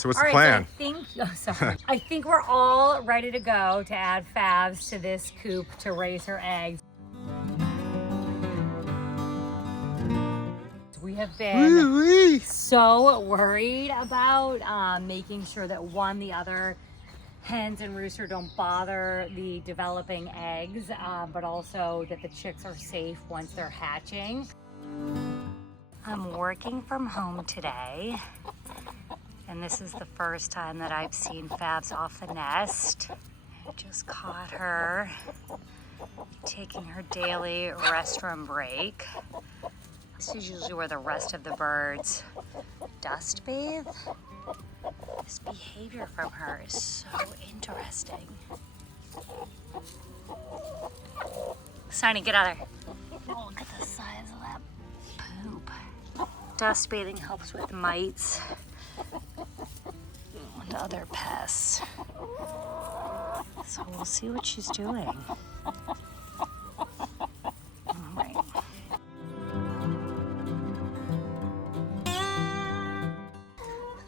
So what's the plan? So I think we're all ready to go to add Favs to this coop to raise her eggs. We have been so worried about making sure that the other hens and rooster don't bother the developing eggs, but also that the chicks are safe once they're hatching. I'm working from home today, and this is the first time that I've seen Favs off the nest. I just caught her taking her daily restroom break. This is usually where the rest of the birds dust bathe. This behavior from her is so interesting. Sonny, get out of there. Look at the size of that poop. Dust bathing helps with mites and other pests. So we'll see what she's doing. All right.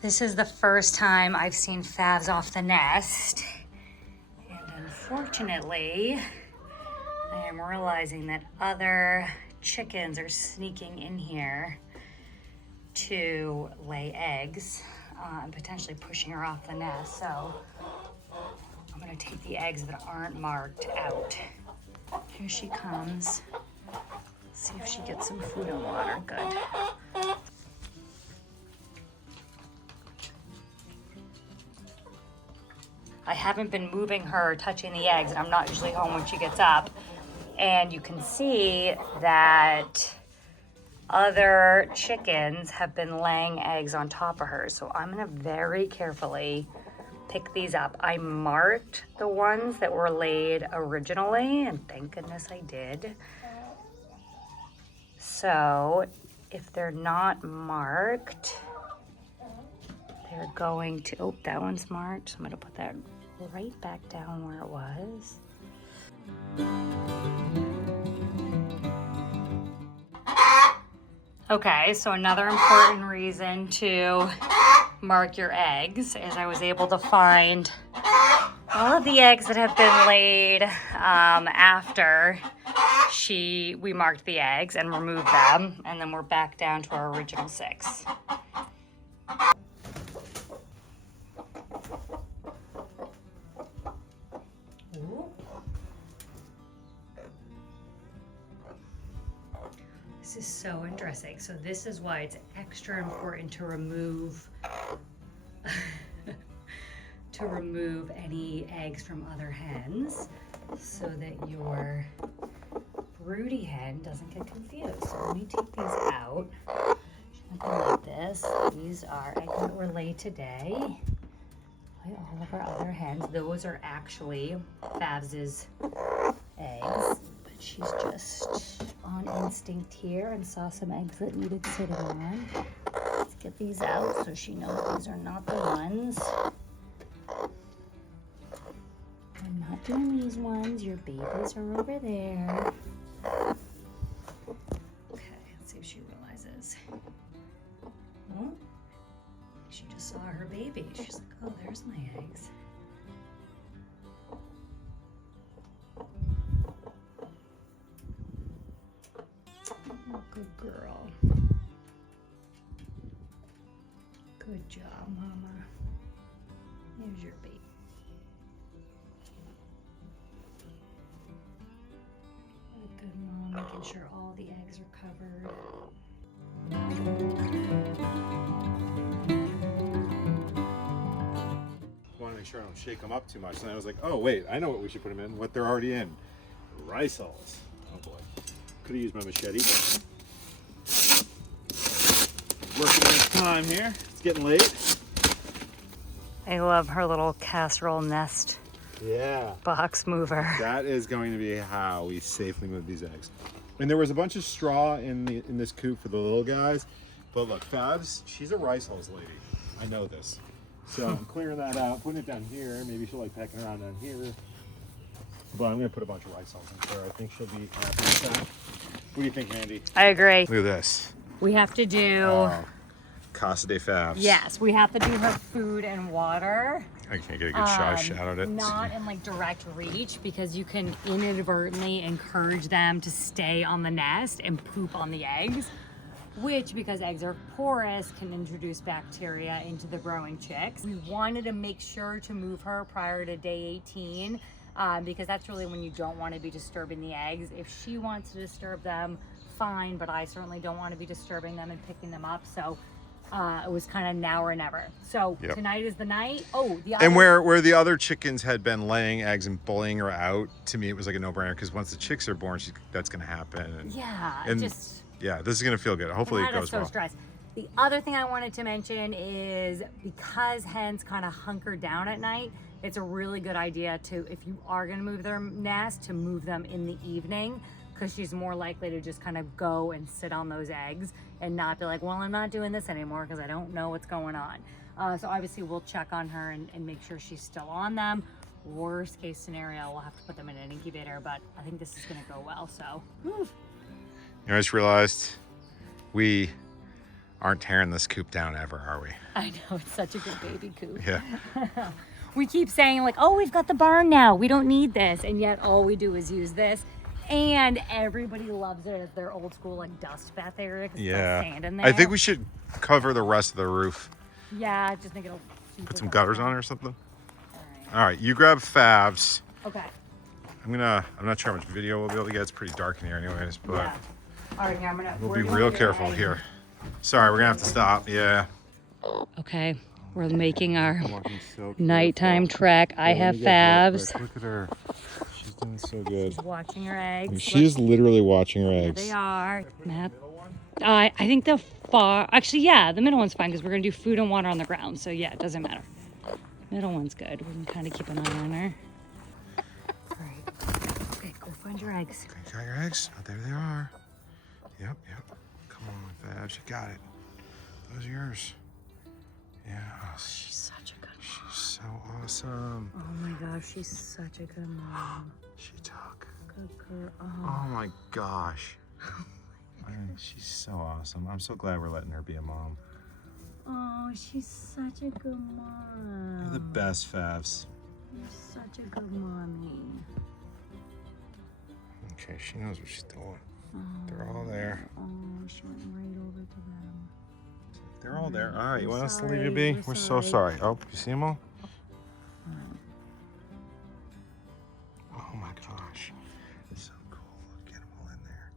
This is the first time I've seen Favs off the nest. And unfortunately, I am realizing that other chickens are sneaking in here to lay eggs and potentially pushing her off the nest. So I'm gonna take the eggs that aren't marked out. Here she comes. See if she gets some food and water. Good. I haven't been moving her, touching the eggs, and I'm not usually home when she gets up. And you can see that other chickens have been laying eggs on top of her. So I'm gonna very carefully pick these up. I marked the ones that were laid originally, and thank goodness I did. So if they're not marked, they're going to, oh, that one's marked. So I'm gonna put that right back down where it was. Okay, so another important reason to mark your eggs is I was able to find all of the eggs that have been laid after we marked the eggs and removed them, and then we're back down to our original 6. This is so interesting. So this is why it's extra important to remove any eggs from other hens so that your broody hen doesn't get confused. So let me take these out. Like this. These are eggs that were laid today by all of our other hens. Those are actually Favs' eggs, but she's just on instinct here and saw some eggs that needed sitting on. Let's get these out so she knows these are not the ones. I'm not doing these ones. Your babies are over there. Okay, let's see if she realizes. Oh, she just saw her baby. She's like, oh, there's my eggs. Oh, good girl. Good job, Mama. Here's your baby. Good mom, making sure all the eggs are covered. I want to make sure I don't shake them up too much. And I was like, oh wait, I know what we should put them in. What they're already in. Rice hulls. Oh boy. Could have used my machete, but working on time here. It's getting late. I love her little casserole nest box mover. That is going to be how we safely move these eggs. And there was a bunch of straw in this coop for the little guys. But look, Favs, she's a rice hulls lady. I know this. So I'm clearing that out, putting it down here. Maybe she'll like pecking around down here. But I'm going to put a bunch of rice hulls in there. I think she'll be happy with that. What do you think, Andy? I agree. Look at this. We have to do Casa de Favs. Yes, we have to do her food and water. I can't get a good shot at it. Not in like direct reach because you can inadvertently encourage them to stay on the nest and poop on the eggs, which, because eggs are porous, can introduce bacteria into the growing chicks. We wanted to make sure to move her prior to day 18 because that's really when you don't want to be disturbing the eggs. If she wants to disturb them, fine, but I certainly don't want to be disturbing them and picking them up. So it was kind of now or never. So tonight is the night. Oh, the other... And where the other chickens had been laying eggs and bullying her out, to me it was like a no-brainer because once the chicks are born, that's going to happen. And, yeah, and this is going to feel good. Hopefully it goes well. Stressed. The other thing I wanted to mention is because hens kind of hunker down at night, it's a really good idea to, if you are going to move their nest, to move them in the evening, because she's more likely to just kind of go and sit on those eggs and not be like, well, I'm not doing this anymore because I don't know what's going on. So obviously we'll check on her and make sure she's still on them. Worst case scenario, we'll have to put them in an incubator, but I think this is going to go well. So, whew. I just realized we aren't tearing this coop down ever, are we? I know, it's such a good baby coop. Yeah. We keep saying like, oh, we've got the barn now, we don't need this, and yet all we do is use this. And everybody loves it as their old school like dust bath area. Yeah. Sand in there. I think we should cover the rest of the roof. Yeah, I just think it'll put some gutters on it or something. All right, you grab Favs. Okay. I'm not sure how much video we'll be able to get. It's pretty dark in here anyways, but yeah. All right, here, we'll be real careful here. Sorry, we're gonna have to stop. Yeah. Okay, we're making our nighttime trek. I have Favs. Look at her. She's doing so good. She's watching her eggs. She's literally watching her eggs. There they are. Matt. I think the the middle one's fine because we're gonna do food and water on the ground. So yeah, it doesn't matter. Middle one's good. We can kind of keep an eye on her. All right. Okay, go find your eggs. Okay, got your eggs? Oh, there they are. Yep. Come on, Favs, you got it. Those are yours. Yeah. Oh, she's such a good mom. She's so awesome. Oh my gosh, she's such a good mom. She took. Good girl. Oh my gosh. She's so awesome. I'm so glad we're letting her be a mom. Oh, she's such a good mom. You're the best, Favs. You're such a good mommy. Okay, she knows what she's doing. They're all there. Oh, she went right over to them. They're all there. All right, you want us to leave you be? We're so sorry. Oh, you see them all? Oh my gosh. It's so cool. Get them all in there.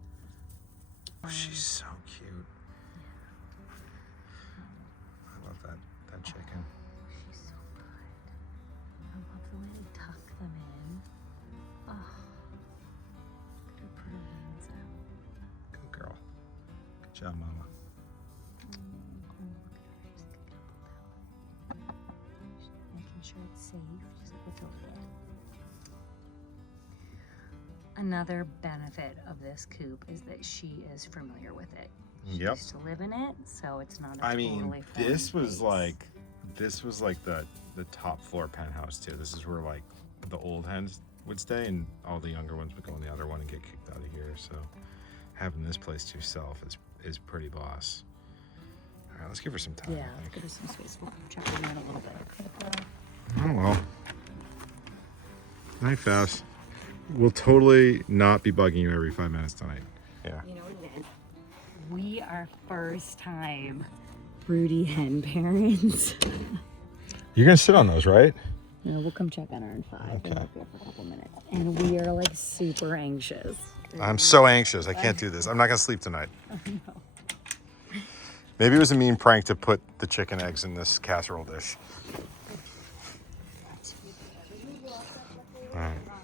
Oh, she's so cute. I love that chicken. She's so good. I love the way they tuck them in. Oh. Look at her put her hands out. Good girl. Good job, Mama. Making sure it's safe, just like it's okay. Another benefit of this coop is that she is familiar with it. She used to live in it, so it's not a totally foreign this was place. like the top floor penthouse too. This is where like the old hens would stay and all the younger ones would go in the other one and get kicked out of here. So having this place to yourself is pretty boss. All right, let's give her some time. Yeah, let's give her some space. We'll check her in a little bit. Oh well. Night, Favs. We'll totally not be bugging you every 5 minutes tonight. Yeah. You know what it is? We are first time Broody Hen parents. You're gonna sit on those, right? No, we'll come check on her in 5. Okay. We'll be up for a couple minutes. And we are like super anxious. I'm so anxious. I can't do this. I'm not gonna sleep tonight. Oh, no. Maybe it was a mean prank to put the chicken eggs in this casserole dish. All right.